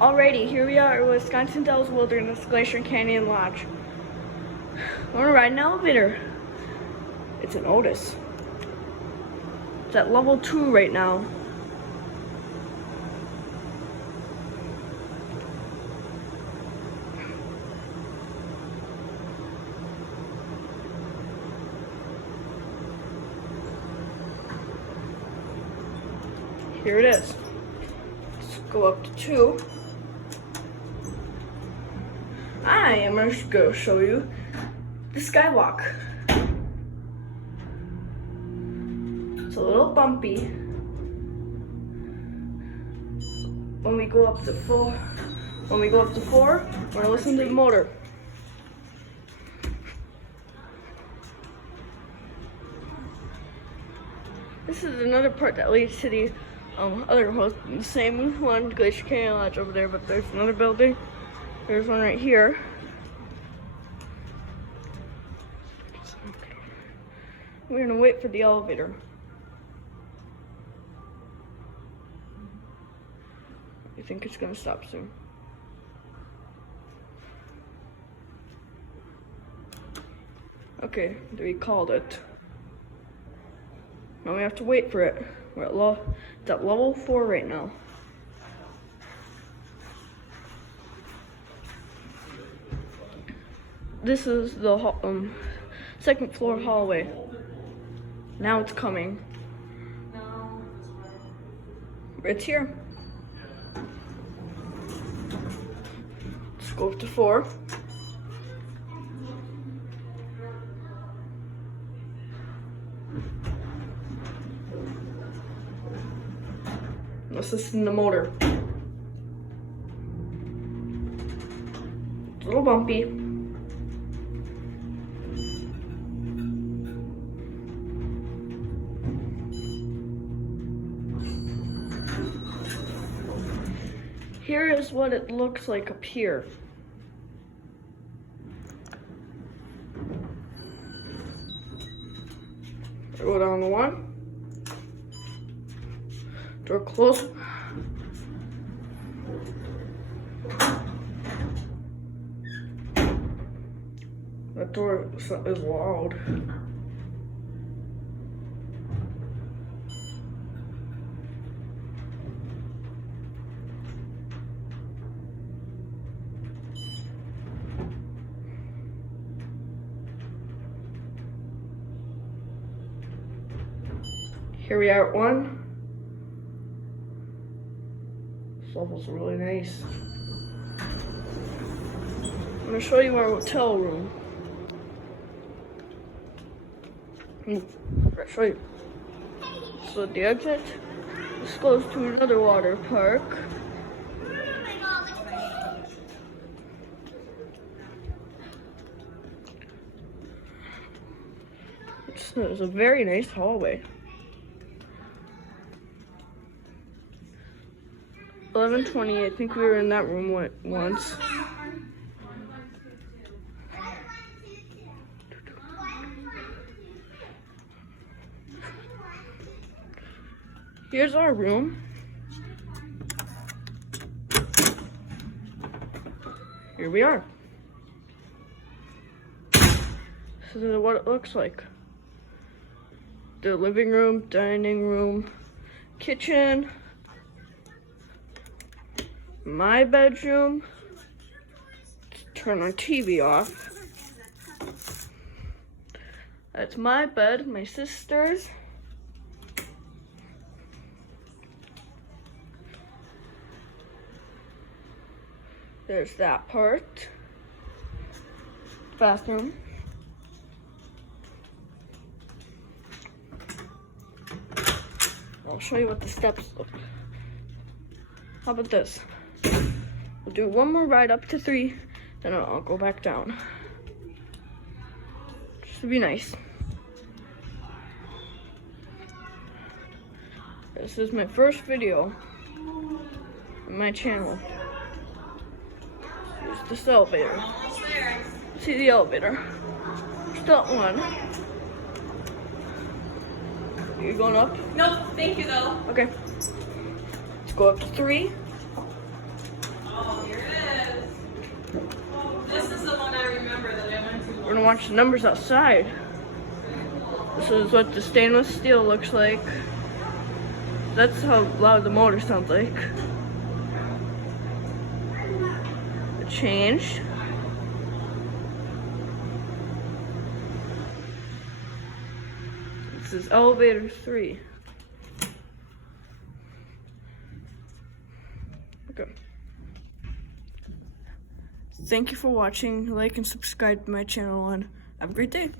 Alrighty, here we are at Wisconsin Dells Wilderness Glacier Canyon Lodge. We're gonna ride an elevator. It's an Otis. It's at level 2 right now. Here it is. Let's go up to 2. I am going to show you the skywalk. It's a little bumpy. When we go up to 4, we're gonna listen to the motor. This is another part that leads to the other host, the same one, Glacier Canyon Lodge over there, but there's another building. There's one right here. We're gonna wait for the elevator. I think it's gonna stop soon. Okay, we called it. Now we have to wait for it. We're at it's at level 4 right now. This is the second floor hallway. Now it's coming. It's here. Let's go up to 4. Let's listen to the motor. It's a little bumpy. Here is what it looks like up here. Go down to 1. Door closed. That door is loud. Here we are at 1. This level's really nice. I'm gonna show you our hotel room. I'll show you. So the exit, this goes to another water park. It's a very nice hallway. 11:20, I think we were in that room once. Here's our room. Here we are. This is what it looks like. The living room, dining room, kitchen, my bedroom. Let's turn our TV off. That's my bed, my sister's. There's that part. Bathroom. I'll show you what the steps look. How about this? We'll do one more ride up to 3, then I'll go back down. Just to be nice. This is my first video on my channel. Here's this elevator. See the elevator. Still at 1. Are you going up? Nope, thank you though. Okay. Let's go up to 3. watch the numbers outside. This is what the stainless steel looks like. That's how loud the motor sounds like. The change. This is elevator 3. Okay. Thank you for watching. Like and subscribe to my channel, and have a great day.